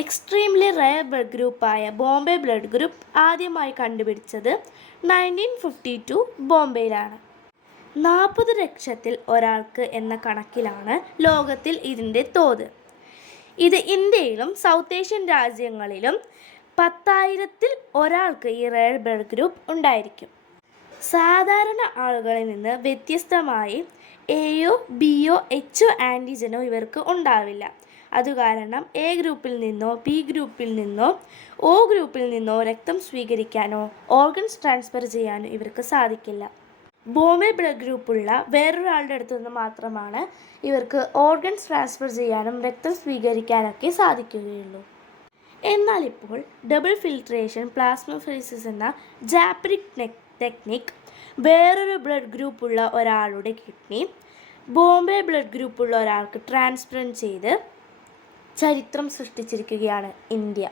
Extremely rare blood ഗ്രൂപ്പായ Bombay blood group ആദ്യമായി കണ്ടുപിടിച്ചത് 1952 ബോംബെയിലാണ്. 40 ലക്ഷത്തിൽ ഒരാൾക്ക് എന്ന കണക്കിലാണ് ലോകത്തിൽ ഇതിൻ്റെ തോത്. ഇത് ഇന്ത്യയിലും സൗത്ത് ഏഷ്യൻ രാജ്യങ്ങളിലും 10,000-ൽ ഒരാൾക്ക് ഈ റയർ ബ്ലഡ് ഗ്രൂപ്പ് ഉണ്ടായിരിക്കും. സാധാരണ ആളുകളിൽ നിന്ന് വ്യത്യസ്തമായി എയോ ബിയോ എച്ചോ ആൻറ്റിജനോ ഇവർക്ക് ഉണ്ടാവില്ല. അതുകാരണം എ ഗ്രൂപ്പിൽ നിന്നോ ബി ഗ്രൂപ്പിൽ നിന്നോ ഒ ഗ്രൂപ്പിൽ നിന്നോ രക്തം സ്വീകരിക്കാനോ ഓർഗൻസ് ട്രാൻസ്ഫർ ചെയ്യാനോ ഇവർക്ക് സാധിക്കില്ല. ബോംബെ ബ്ലഡ് ഗ്രൂപ്പുള്ള വേറൊരാളുടെ അടുത്തു നിന്ന് മാത്രമാണ് ഇവർക്ക് ഓർഗൻസ് ട്രാൻസ്ഫർ ചെയ്യാനും രക്തം സ്വീകരിക്കാനൊക്കെ സാധിക്കുകയുള്ളൂ. എന്നാൽ ഇപ്പോൾ ഡബിൾ ഫിൽട്രേഷൻ പ്ലാസ്മഫെറിസിസ് എന്ന ജാപ്പനിക് ടെക്നിക് വേറൊരു ബ്ലഡ് ഗ്രൂപ്പുള്ള ഒരാളുടെ കിഡ്നി ബോംബെ ബ്ലഡ് ഗ്രൂപ്പുള്ള ഒരാൾക്ക് ട്രാൻസ്പ്ലാന്റ് ചെയ്ത് ചരിത്രം സൃഷ്ടിച്ചിരിക്കുകയാണ് ഇന്ത്യ.